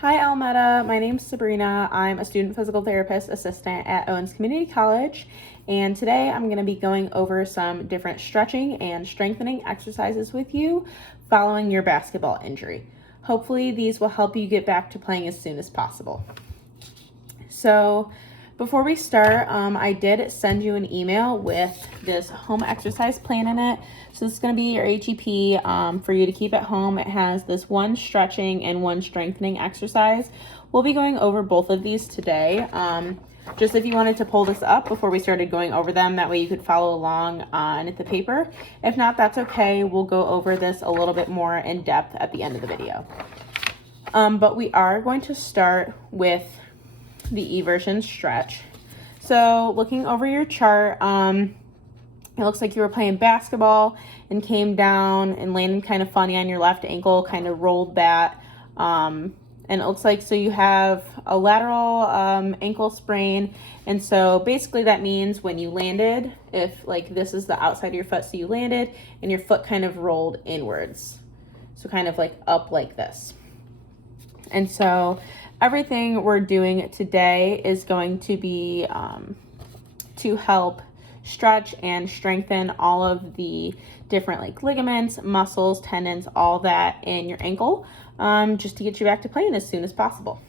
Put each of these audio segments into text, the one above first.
Hi Almeda, my name's Sabrina. I'm a student physical therapist assistant at Owens Community College, and today I'm going to be going over some different stretching and strengthening exercises with you following your basketball injury. Hopefully these will help you get back to playing as soon as possible. So before we start, I did send you an email with this home exercise plan in it. So this is going to be your HEP for you to keep at home. It has this one stretching and one strengthening exercise. We'll be going over both of these today. Just if you wanted to pull this up before we started going over them, that way you could follow along on the paper. If not, that's okay. We'll go over this a little bit more in depth at the end of the video. But we are going to start with the eversion stretch. So looking over your chart, it looks like you were playing basketball and came down and landed kind of funny on your left ankle, kind of rolled that. And it looks like, so you have a lateral ankle sprain. And so basically that means when you landed, if like this is the outside of your foot, so you landed and your foot kind of rolled inwards. So kind of like up like this. And so everything we're doing today is going to be to help stretch and strengthen all of the different like ligaments, muscles, tendons, all that in your ankle, just to get you back to playing as soon as possible.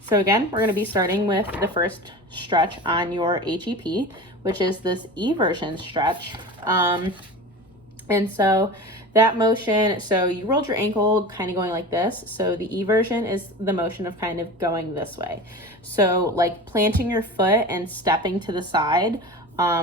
So again, we're going to be starting with the first stretch on your HEP, which is this eversion stretch. And so that motion, so you rolled your ankle kind of going like this. So the eversion is the motion of kind of going this way. So like planting your foot and stepping to the side.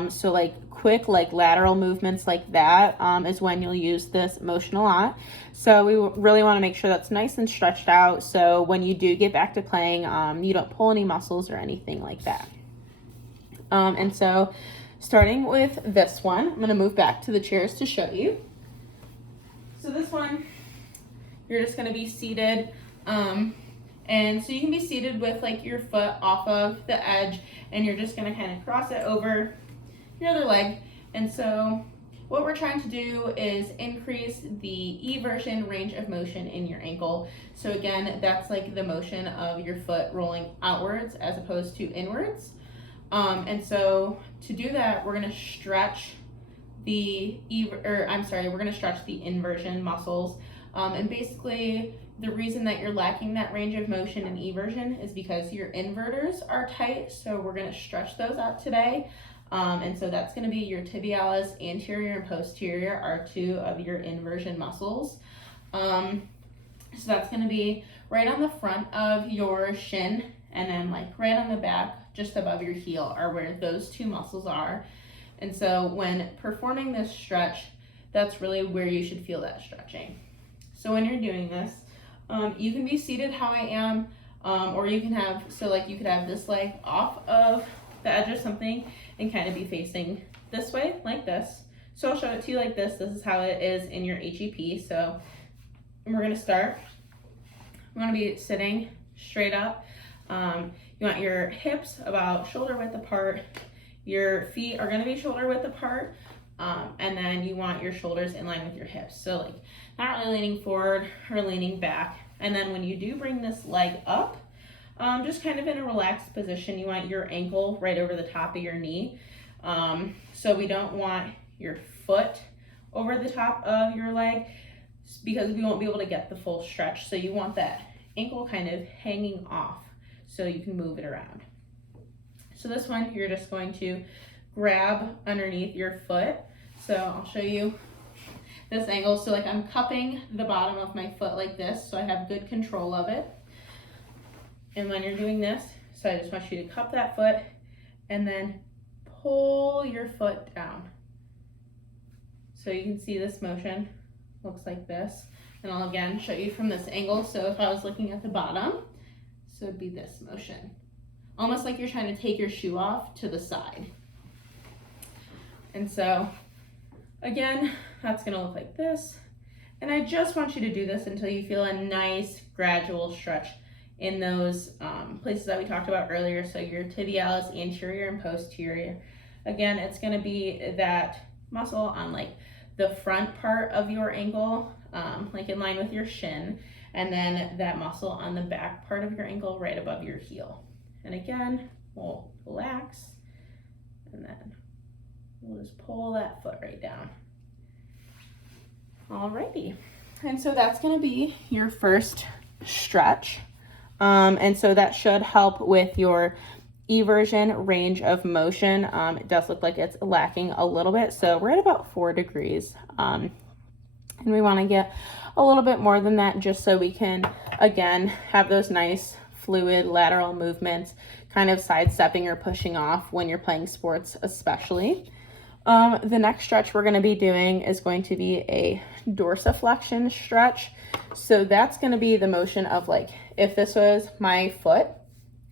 So like quick, like lateral movements like that is when you'll use this motion a lot. So we really want to make sure that's nice and stretched out. So when you do get back to playing, you don't pull any muscles or anything like that. And so starting with this one, I'm going to move back to the chairs to show you. So this one, you're just going to be seated. And so you can be seated with like your foot off of the edge, and you're just going to kind of cross it over your other leg. And so what we're trying to do is increase the eversion range of motion in your ankle. So again, that's like the motion of your foot rolling outwards as opposed to inwards. And so to do that, we're going to stretch the inversion muscles. And basically the reason that you're lacking that range of motion and eversion is because your inverters are tight. So we're going to stretch those out today. And so that's going to be your tibialis anterior and posterior are two of your inversion muscles. So that's going to be right on the front of your shin, and then like right on the back, just above your heel are where those two muscles are. And so when performing this stretch, that's really where you should feel that stretching. So when you're doing this, you can be seated how I am, or you can have, so like you could have this leg off of the edge of something and kind of be facing this way like this. So I'll show it to you like this. This is how it is in your HEP. So we're going to start. We want to be sitting straight up. You want your hips about shoulder width apart. Your feet are going to be shoulder width apart. And then you want your shoulders in line with your hips. So like not really leaning forward or leaning back. And then when you do bring this leg up, just kind of in a relaxed position, you want your ankle right over the top of your knee. So we don't want your foot over the top of your leg because we won't be able to get the full stretch. So you want that ankle kind of hanging off so you can move it around. So this one, you're just going to grab underneath your foot. So I'll show you this angle. So like I'm cupping the bottom of my foot like this, so I have good control of it. And when you're doing this, so I just want you to cup that foot and then pull your foot down. So you can see this motion looks like this. And I'll again show you from this angle. So if I was looking at the bottom, so it'd be this motion. Almost like you're trying to take your shoe off to the side. And so again, that's gonna look like this. And I just want you to do this until you feel a nice gradual stretch in those places that we talked about earlier. So your tibialis anterior and posterior. Again, it's gonna be that muscle on like the front part of your ankle, like in line with your shin, and then that muscle on the back part of your ankle right above your heel. And again, we'll relax, and then we'll just pull that foot right down. Alrighty, and so that's gonna be your first stretch. And so that should help with your eversion range of motion. It does look like it's lacking a little bit, so we're at about 4 degrees. And we wanna get a little bit more than that just so we can, again, have those nice fluid lateral movements, kind of sidestepping or pushing off when you're playing sports especially. The next stretch we're gonna be doing is going to be a dorsiflexion stretch. So that's gonna be the motion of like, if this was my foot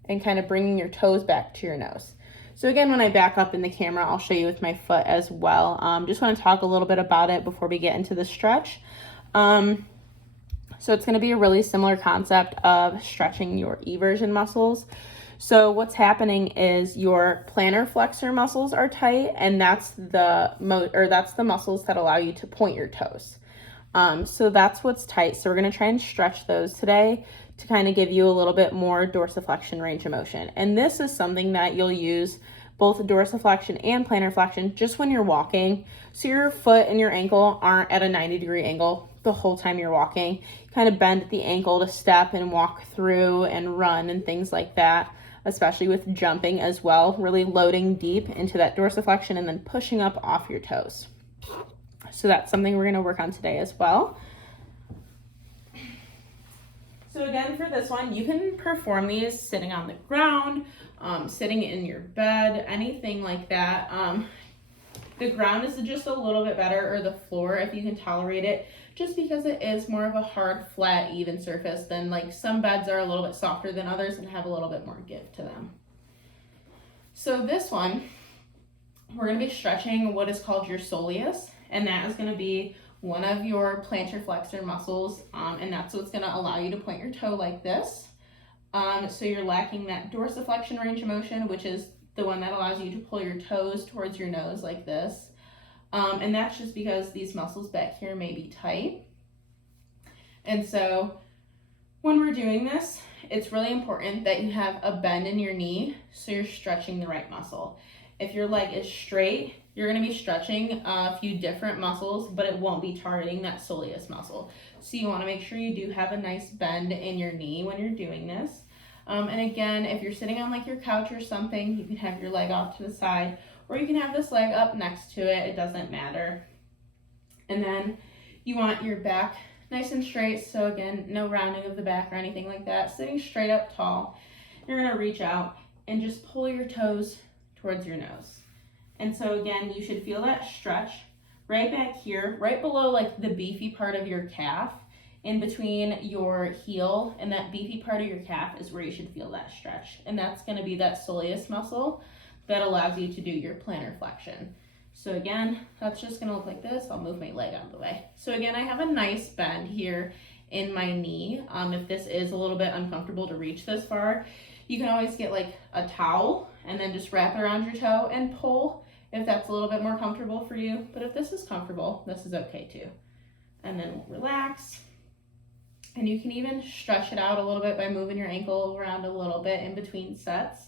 and kind of bringing your toes back to your nose. So again, when I back up in the camera, I'll show you with my foot as well. Just wanna talk a little bit about it before we get into the stretch. So it's gonna be a really similar concept of stretching your eversion muscles. So what's happening is your plantar flexor muscles are tight, and that's the muscles that allow you to point your toes. So that's what's tight. So we're gonna try and stretch those today to kind of give you a little bit more dorsiflexion range of motion. And this is something that you'll use both dorsiflexion and plantar flexion just when you're walking. So your foot and your ankle aren't at a 90-degree angle the whole time you're walking. Kind of bend at the ankle to step and walk through and run and things like that, especially with jumping as well, really loading deep into that dorsiflexion and then pushing up off your toes. So that's something we're gonna work on today as well. So again, for this one, you can perform these sitting on the ground, sitting in your bed, anything like that. The ground is just a little bit better, or the floor if you can tolerate it, just because it is more of a hard, flat, even surface than like some beds are a little bit softer than others and have a little bit more give to them. So this one, we're gonna be stretching what is called your soleus, and that is gonna be one of your plantar flexor muscles, and that's what's gonna allow you to point your toe like this. So you're lacking that dorsiflexion range of motion, which is the one that allows you to pull your toes towards your nose like this. And that's just because these muscles back here may be tight. And so when we're doing this, it's really important that you have a bend in your knee so you're stretching the right muscle. If your leg is straight, you're gonna be stretching a few different muscles, but it won't be targeting that soleus muscle. So you wanna make sure you do have a nice bend in your knee when you're doing this. And again, if you're sitting on like your couch or something, you can have your leg off to the side, or you can have this leg up next to it, it doesn't matter. And then you want your back nice and straight, so again, no rounding of the back or anything like that, sitting straight up tall. You're gonna reach out and just pull your toes towards your nose. And so again, you should feel that stretch right back here, right below like the beefy part of your calf. In between your heel and that beefy part of your calf is where you should feel that stretch. And that's gonna be that soleus muscle that allows you to do your plantar flexion. So again, that's just gonna look like this. I'll move my leg out of the way. So again, I have a nice bend here in my knee. If this is a little bit uncomfortable to reach this far, you can always get like a towel and then just wrap it around your toe and pull if that's a little bit more comfortable for you. But if this is comfortable, this is okay too. And then we'll relax. And you can even stretch it out a little bit by moving your ankle around a little bit in between sets.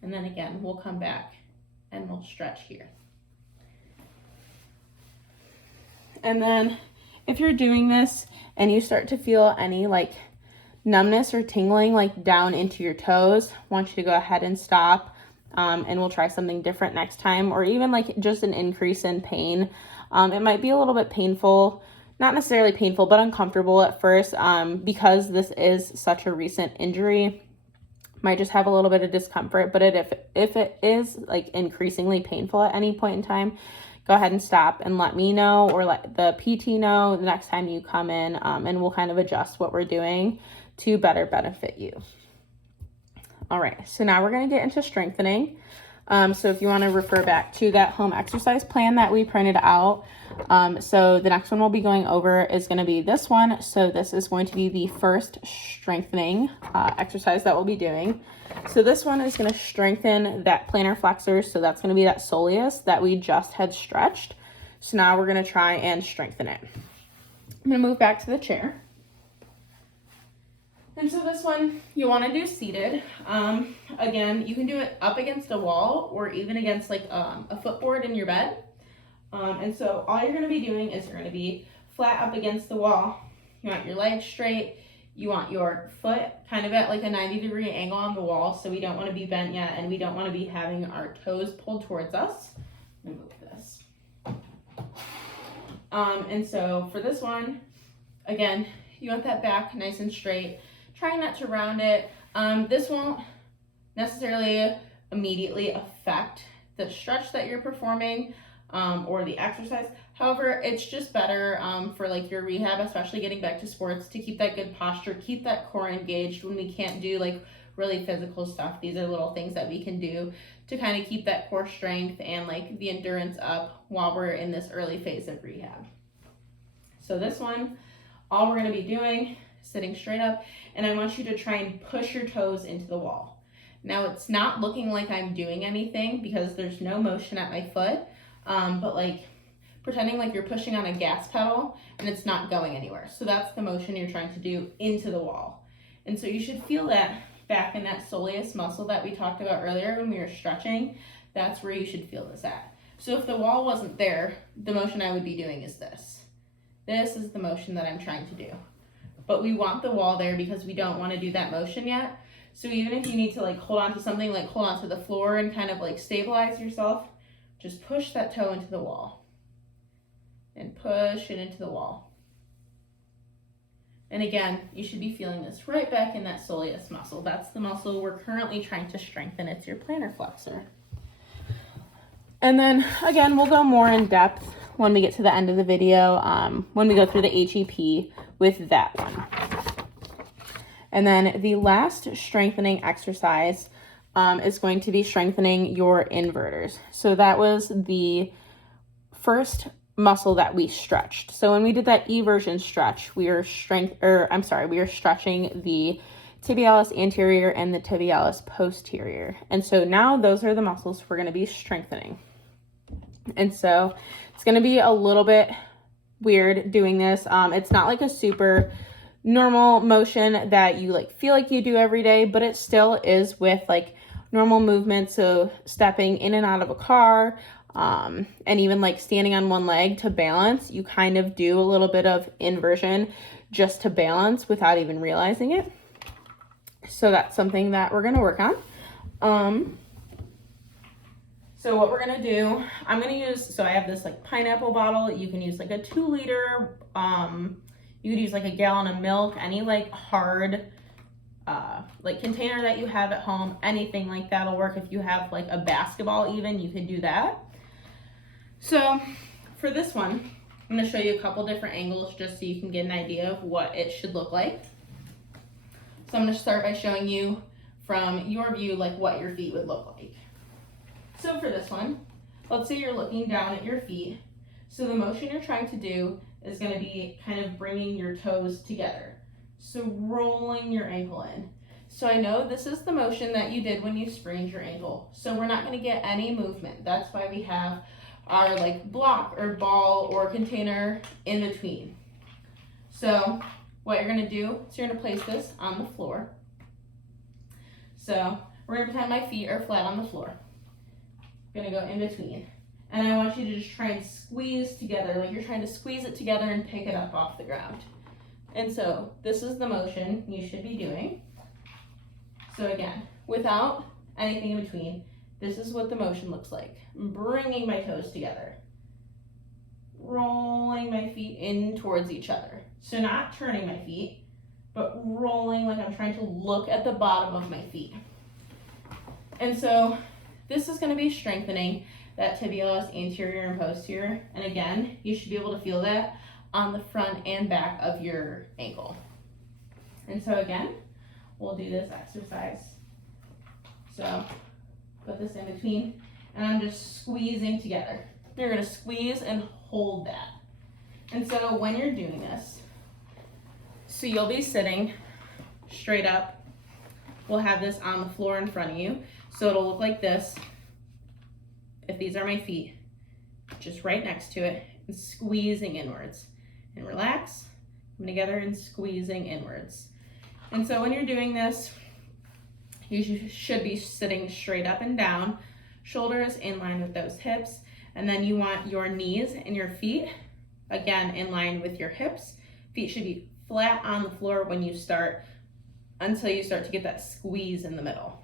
And then again, we'll come back and we'll stretch here. And then if you're doing this and you start to feel any like numbness or tingling like down into your toes, I want you to go ahead and stop, and we'll try something different next time, or even like just an increase in pain. It might be a little bit painful, not necessarily painful, but uncomfortable at first, because this is such a recent injury. Might just have a little bit of discomfort, but if it is like increasingly painful at any point in time, go ahead and stop and let me know, or let the PT know the next time you come in, and we'll kind of adjust what we're doing to better benefit you. All right, so now we're gonna get into strengthening. So if you wanna refer back to that home exercise plan that we printed out, so the next one we'll be going over is gonna be this one. So this is going to be the first strengthening exercise that we'll be doing. So this one is gonna strengthen that plantar flexor. So that's gonna be that soleus that we just had stretched. So now we're gonna try and strengthen it. I'm gonna move back to the chair. And so this one, you wanna do seated. Again, you can do it up against a wall or even against like a footboard in your bed. And so all you're gonna be doing is you're gonna be flat up against the wall. You want your legs straight. You want your foot kind of at like a 90-degree angle on the wall, so we don't wanna be bent yet, and we don't wanna be having our toes pulled towards us. Let me move this. And so for this one, again, you want that back nice and straight. Trying not to round it. This won't necessarily immediately affect the stretch that you're performing or the exercise. However, it's just better for like your rehab, especially getting back to sports, to keep that good posture, keep that core engaged when we can't do like really physical stuff. These are little things that we can do to kind of keep that core strength and like the endurance up while we're in this early phase of rehab. So this one, all we're gonna be doing, sitting straight up, and I want you to try and push your toes into the wall. Now it's not looking like I'm doing anything because there's no motion at my foot, but like pretending like you're pushing on a gas pedal and it's not going anywhere. So that's the motion you're trying to do into the wall. And so you should feel that back in that soleus muscle that we talked about earlier when we were stretching. That's where you should feel this at. So if the wall wasn't there, the motion I would be doing is this. This is the motion that I'm trying to do. But we want the wall there because we don't want to do that motion yet. So even if you need to like hold on to something, like hold on to the floor and kind of like stabilize yourself, just push that toe into the wall and push it into the wall. And again, you should be feeling this right back in that soleus muscle. That's the muscle we're currently trying to strengthen. It's your plantar flexor. And then again, we'll go more in depth when we get to the end of the video, when we go through the HEP with that one. And then the last strengthening exercise is going to be strengthening your inverters. So that was the first muscle that we stretched. So when we did that eversion stretch, we were stretching the tibialis anterior and the tibialis posterior. And so now those are the muscles we're going to be strengthening. And so it's going to be a little bit weird doing this. It's not like a super normal motion that you like feel like you do every day, but it still is with like normal movement. So stepping in and out of a car, and even like standing on one leg to balance, you kind of do a little bit of inversion just to balance without even realizing it. So that's something that we're going to work on. So what we're going to do, I'm going to use, so I have this like pineapple bottle. You can use like a 2 liter, you could use like a gallon of milk, any like hard like container that you have at home, anything like that'll work. If you have like a basketball even, you could do that. So for this one, I'm going to show you a couple different angles just so you can get an idea of what it should look like. So I'm going to start by showing you from your view like what your feet would look like. So for this one, let's say you're looking down at your feet. So the motion you're trying to do is going to be kind of bringing your toes together. So rolling your ankle in. So I know this is the motion that you did when you sprained your ankle. So we're not going to get any movement. That's why we have our like block or ball or container in between. So what you're going to do is you're going to place this on the floor. So we're going to pretend my feet are flat on the floor. I'm going to go in between. And I want you to just try and squeeze together, like you're trying to squeeze it together and pick it up off the ground. And so this is the motion you should be doing. So again, without anything in between, this is what the motion looks like. I'm bringing my toes together. Rolling my feet in towards each other. So not turning my feet, but rolling like I'm trying to look at the bottom of my feet. And so this is going to be strengthening that tibialis anterior and posterior. And again, you should be able to feel that on the front and back of your ankle. And so again, we'll do this exercise. So put this in between, and I'm just squeezing together. You're going to squeeze and hold that. And so when you're doing this, so you'll be sitting straight up. We'll have this on the floor in front of you. So it'll look like this. If these are my feet, just right next to it. and squeezing inwards. And relax, come together and squeezing inwards. And so when you're doing this, you should be sitting straight up and down, shoulders in line with those hips. And then you want your knees and your feet, again, in line with your hips. Feet should be flat on the floor when you start, until you start to get that squeeze in the middle.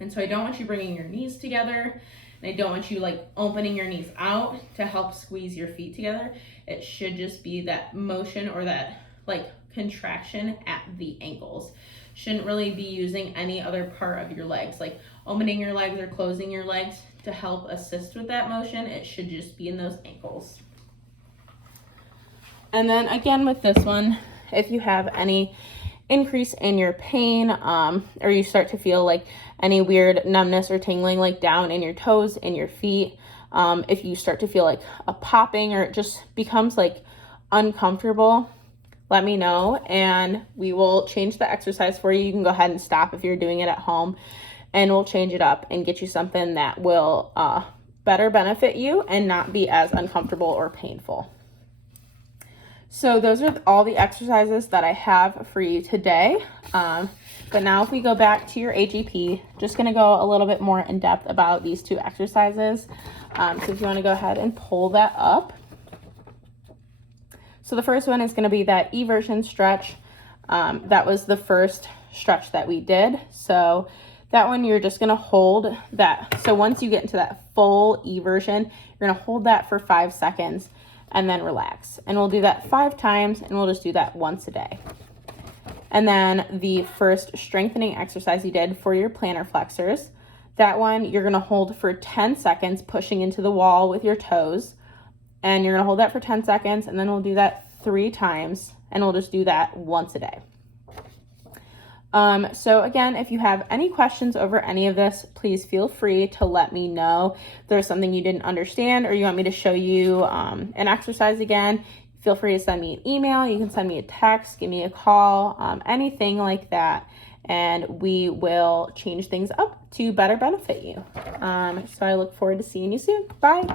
And so I don't want you bringing your knees together, and I don't want you like opening your knees out to help squeeze your feet together. It should just be that motion or that like contraction at the ankles. Shouldn't really be using any other part of your legs, like opening your legs or closing your legs to help assist with that motion. It should just be in those ankles. And then again with this one, if you have any increase in your pain, or you start to feel like any weird numbness or tingling like down in your toes, in your feet, if you start to feel like a popping or it just becomes like uncomfortable, let me know and we will change the exercise for you. You can go ahead and stop if you're doing it at home, and we'll change it up and get you something that will better benefit you and not be as uncomfortable or painful. So those are all the exercises that I have for you today. But now if we go back to your AGP, just gonna go a little bit more in depth about these two exercises. So if you wanna go ahead and pull that up. So the first one is gonna be that eversion stretch. That was the first stretch that we did. So that one, you're just gonna hold that. So once you get into that full eversion, you're gonna hold that for 5 seconds and then relax. And we'll do that 5 times, and we'll just do that once a day. And then the first strengthening exercise you did for your plantar flexors, that one you're gonna hold for 10 seconds, pushing into the wall with your toes. And you're gonna hold that for 10 seconds, and then we'll do that 3 times, and we'll just do that once a day. So again, if you have any questions over any of this, please feel free to let me know. If there's something you didn't understand or you want me to show you an exercise again, feel free to send me an email. You can send me a text, give me a call, anything like that, and we will change things up to better benefit you. So I look forward to seeing you soon. Bye.